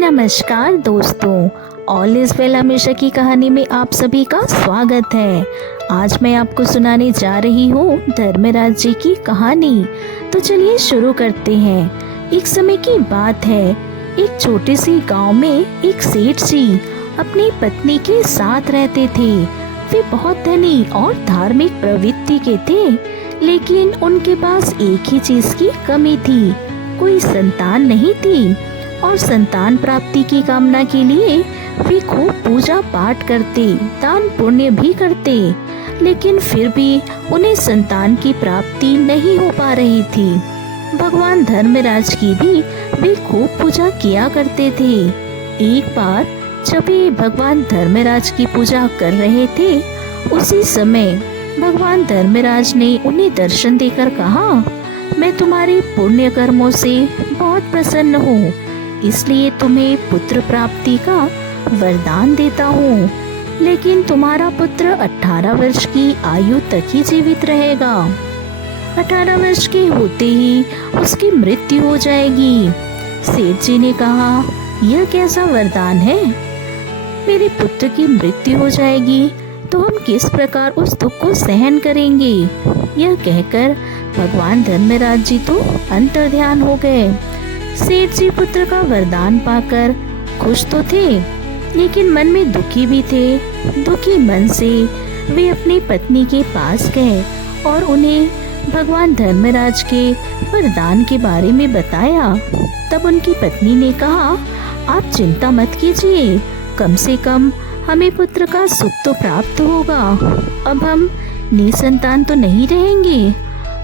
नमस्कार दोस्तों, all is well हमेशा की कहानी में आप सभी का स्वागत है। आज मैं आपको सुनाने जा रही हूँ धर्मराज जी की कहानी। तो चलिए शुरू करते हैं। एक समय की बात है, एक छोटे से गांव में एक सेठ जी अपनी पत्नी के साथ रहते थे। वे बहुत धनी और धार्मिक प्रवृत्ति के थे, लेकिन उनके पास एक ही चीज की कमी थी, कोई संतान नहीं थी। और संतान प्राप्ति की कामना के लिए वे खूब पूजा पाठ करते, दान पुण्य भी करते, लेकिन फिर भी उन्हें संतान की प्राप्ति नहीं हो पा रही थी। भगवान धर्मराज की भी वे खूब पूजा किया करते थे। एक बार जब वे भगवान धर्मराज की पूजा कर रहे थे, उसी समय भगवान धर्मराज ने उन्हें दर्शन देकर कहा, मैं तुम्हारे पुण्य कर्मों से बहुत प्रसन्न हूँ, इसलिए तुम्हें पुत्र प्राप्ति का वरदान देता हूँ। लेकिन तुम्हारा पुत्र 18 वर्ष की आयु तक ही जीवित रहेगा। 18 वर्ष के होते ही उसकी मृत्यु हो जाएगी। सेठ जी ने कहा, यह कैसा वरदान है? मेरे पुत्र की मृत्यु हो जाएगी तो हम किस प्रकार उस दुख को सहन करेंगे? यह कहकर भगवान धर्मराज जी तो अंतर्ध्यान हो गए। सेठ जी पुत्र का वरदान पाकर खुश तो थे, लेकिन मन में दुखी भी थे। दुखी मन से वे अपनी पत्नी के पास गए और उन्हें भगवान धर्मराज के वरदान के बारे में बताया। तब उनकी पत्नी ने कहा, आप चिंता मत कीजिए, कम से कम हमें पुत्र का सुख तो प्राप्त होगा। अब हम निसंतान तो नहीं रहेंगे।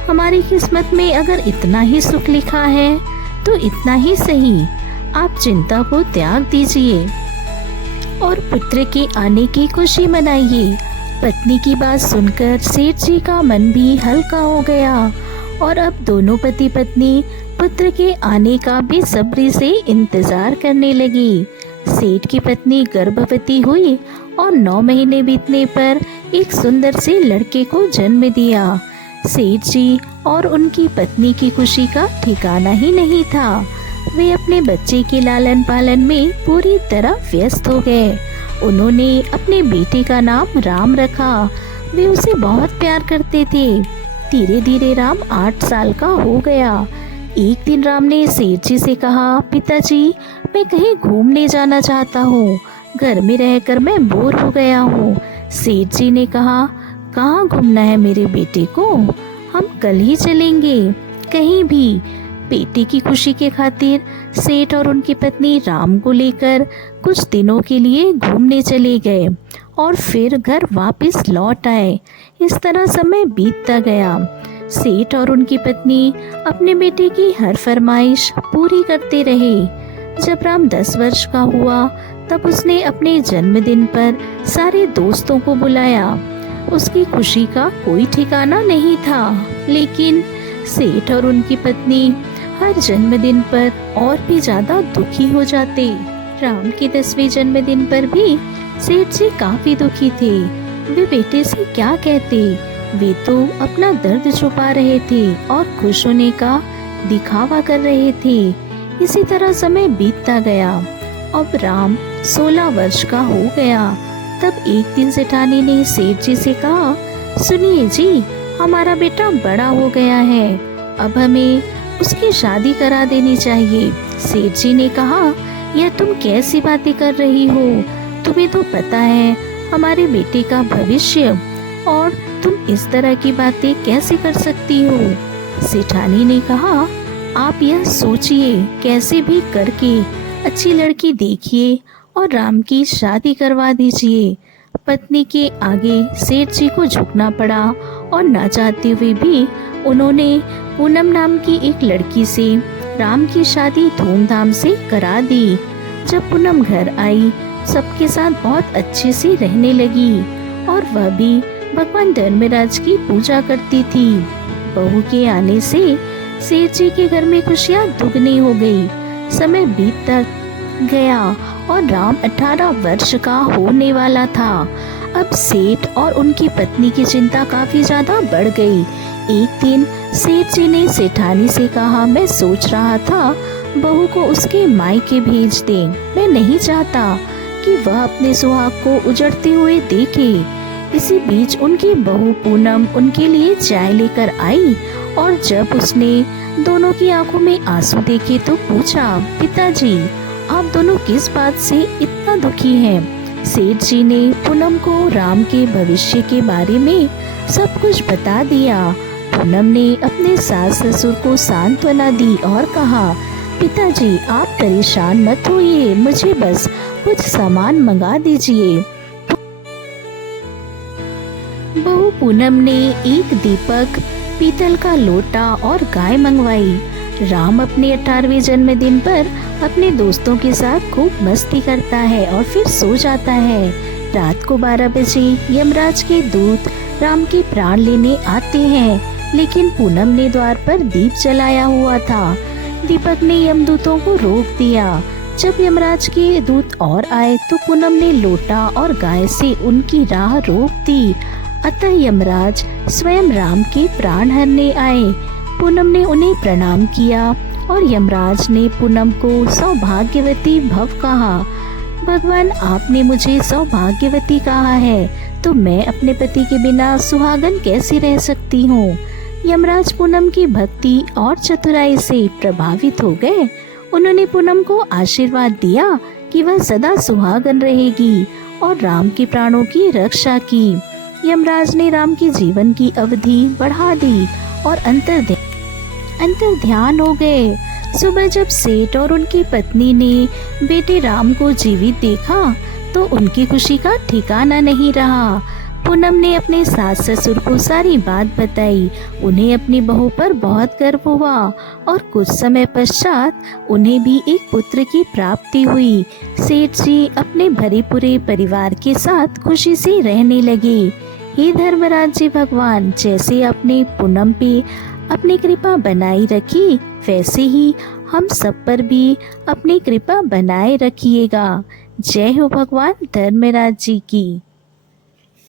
हमारी किस्मत में अगर इतना ही सुख लिखा है तो इतना ही सही, आप चिंता को त्याग दीजिए और पुत्र के आने की खुशी मनाइए। पत्नी की बात सुनकर सेठ जी का मन भी हल्का हो गया और अब दोनों पति पत्नी पुत्र के आने का बेसब्री से इंतजार करने लगी। सेठ की पत्नी गर्भवती हुई और 9 महीने बीतने पर एक सुंदर से लड़के को जन्म दिया। सेठ जी और उनकी पत्नी की खुशी का ठिकाना ही नहीं था। वे अपने बच्चे के लालन पालन में पूरी तरह व्यस्त हो गए। उन्होंने अपने बेटे का नाम राम रखा। वे उसे बहुत प्यार करते थे। धीरे धीरे राम 8 साल का हो गया। एक दिन राम ने सेठ जी से कहा, पिताजी, मैं कहीं घूमने जाना चाहता हूँ, घर में रहकर मैं बोर हो गया हूँ। सेठ जी ने कहा, कहाँ घूमना है मेरे बेटे को? हम कल ही चलेंगे, कहीं भी। बेटे की खुशी के खातिर सेठ और उनकी पत्नी राम को लेकर कुछ दिनों के लिए घूमने चले गए और फिर घर वापस लौट आए। इस तरह समय बीतता गया। सेठ और उनकी पत्नी अपने बेटे की हर फरमाइश पूरी करते रहे। जब राम 10 वर्ष का हुआ, तब उसने अपने जन्मदिन पर सारे दोस्तों को बुलाया। उसकी खुशी का कोई ठिकाना नहीं था, लेकिन सेठ और उनकी पत्नी हर जन्मदिन पर और भी ज्यादा दुखी हो जाते। राम के 10वें जन्मदिन पर भी सेठ जी काफी दुखी थे। वे बेटे से क्या कहते? वे तो अपना दर्द छुपा रहे थे और खुश होने का दिखावा कर रहे थे। इसी तरह समय बीतता गया। अब राम 16 वर्ष का हो गया। तब एक दिन सेठानी ने सेठ जी से कहा, सुनिए जी, हमारा बेटा बड़ा हो गया है, अब हमें उसकी शादी करा देनी चाहिए। सेठ जी ने कहा, यह तुम कैसी बातें कर रही हो? तुम्हें तो पता है हमारे बेटे का भविष्य, और तुम इस तरह की बातें कैसे कर सकती हो? सेठानी ने कहा, आप यह सोचिए, कैसे भी करके अच्छी लड़की देखिए और राम की शादी करवा दीजिए। पत्नी के आगे सेठ जी को झुकना पड़ा और ना चाहते हुए भी उन्होंने पूनम नाम की एक लड़की से राम की शादी धूमधाम से करा दी। जब पूनम घर आई, सबके साथ बहुत अच्छे से रहने लगी और वह भी भगवान धर्मराज की पूजा करती थी। बहू के आने से सेठ जी के घर में खुशियाँ दुगनी हो गई। समय बीतता गया और राम 18 वर्ष का होने वाला था। अब सेठ और उनकी पत्नी की चिंता काफी ज्यादा बढ़ गई। एक दिन सेठ जी ने सेठानी से कहा, मैं सोच रहा था बहू को उसके मायके भेज दे। मैं नहीं चाहता कि वह अपने सुहाग को उजड़ते हुए देखे। इसी बीच उनकी बहू पूनम उनके लिए चाय लेकर आई और जब उसने दोनों की आंखों में आंसू देखे तो पूछा, पिताजी आप दोनों किस बात से इतना दुखी हैं? सेठ जी ने पूनम को राम के भविष्य के बारे में सब कुछ बता दिया। पूनम ने अपने सास ससुर को सांत्वना दी और कहा, पिताजी आप परेशान मत होइए, मुझे बस कुछ सामान मंगा दीजिए। बहू पूनम ने एक दीपक, पीतल का लोटा और गाय मंगवाई। राम अपने 18वें जन्मदिन पर अपने दोस्तों के साथ खूब मस्ती करता है और फिर सो जाता है। रात को 12 बजे यमराज के दूत राम के प्राण लेने आते हैं, लेकिन पूनम ने द्वार पर दीप जलाया हुआ था। दीपक ने यमदूतों को रोक दिया। जब यमराज के दूत और आए तो पूनम ने लोटा और गाय से उनकी राह रोक दी। अतः यमराज स्वयं राम के प्राण हरने आए। पूनम ने उन्हें प्रणाम किया और यमराज ने पूनम को सौभाग्यवती भव कहा। भगवान आपने मुझे सौभाग्यवती कहा है तो मैं अपने पति के बिना सुहागन कैसे रह सकती हूँ? यमराज पूनम की भक्ति और चतुराई से प्रभावित हो गए। उन्होंने पूनम को आशीर्वाद दिया कि वह सदा सुहागन रहेगी और राम के प्राणों की रक्षा की। यमराज ने राम के जीवन की अवधि बढ़ा दी और अंतर ध्यान हो गए। सुबह जब सेठ और उनकी पत्नी ने बेटे राम को जीवित देखा तो उनकी खुशी का ठिकाना नहीं रहा। पूनम ने अपने सास ससुर को सारी बात बताई। उन्हें अपनी बहू पर बहुत गर्व हुआ और कुछ समय पश्चात उन्हें भी एक पुत्र की प्राप्ति हुई। सेठ जी अपने भरे पूरे परिवार के साथ खुशी से रहने लगे। हे धर्मराज जी भगवान, जैसे आपने पूनम पे अपनी कृपा बनाई रखी वैसे ही हम सब पर भी अपनी कृपा बनाए रखिएगा। जय हो भगवान धर्मराज जी की।